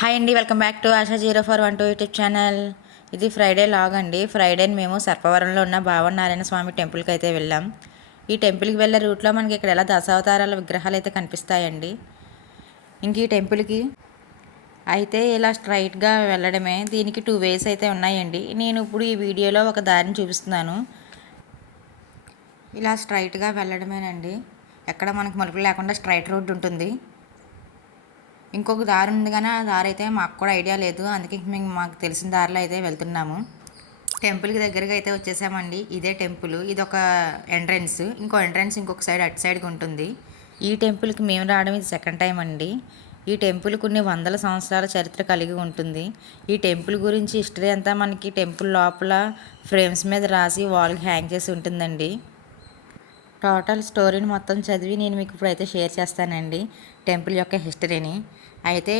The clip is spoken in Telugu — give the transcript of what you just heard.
హాయ్ అండి, వెల్కమ్ బ్యాక్ టు ఆశా0412 యూట్యూబ్ ఛానల్. ఇది ఫ్రైడే లాగ్ అండి. ఫ్రైడేని మేము సర్పవరంలో ఉన్న భావనారాయణ స్వామి టెంపుల్కి అయితే వెళ్ళాం. ఈ టెంపుల్కి వెళ్ళే రూట్లో మనకి ఇక్కడ ఎలా దశావతారాల విగ్రహాలు అయితే కనిపిస్తాయండి. ఇంక ఈ టెంపుల్కి అయితే ఇలా స్ట్రైట్గా వెళ్ళడమే. దీనికి 2 వేస్ అయితే ఉన్నాయండి. నేను ఇప్పుడు ఈ వీడియోలో ఒక దారిని చూపిస్తున్నాను. ఇలా స్ట్రైట్గా వెళ్ళడమేనండి. ఎక్కడ మనకు మలుపులు లేకుండా స్ట్రైట్ రోడ్ ఉంటుంది. ఇంకొక దారి ఉంది కానీ ఆ దారి అయితే మాకు కూడా ఐడియా లేదు, అందుకే మేము మాకు తెలిసిన దారిలో అయితే వెళ్తున్నాము. టెంపుల్కి దగ్గరగా అయితే వచ్చేసామండి. ఇదే టెంపుల్, ఇది ఒక ఎంట్రన్స్, ఇంకో ఎంట్రన్స్ ఇంకొక సైడ్ అటు సైడ్కి ఉంటుంది. ఈ టెంపుల్కి మేము రావడం ఇది సెకండ్ టైం అండి. ఈ టెంపుల్ కొన్ని వందల సంవత్సరాల చరిత్ర కలిగి ఉంటుంది. ఈ టెంపుల్ గురించి హిస్టరీ అంతా మనకి టెంపుల్ లోపల ఫ్రేమ్స్ మీద రాసి వాల్కి హ్యాంగ్ చేసి ఉంటుందండి. టోటల్ స్టోరీని మొత్తం చదివి నేను మీకు ఇప్పుడైతే షేర్ చేస్తానండి టెంపుల్ యొక్క హిస్టరీని. అయితే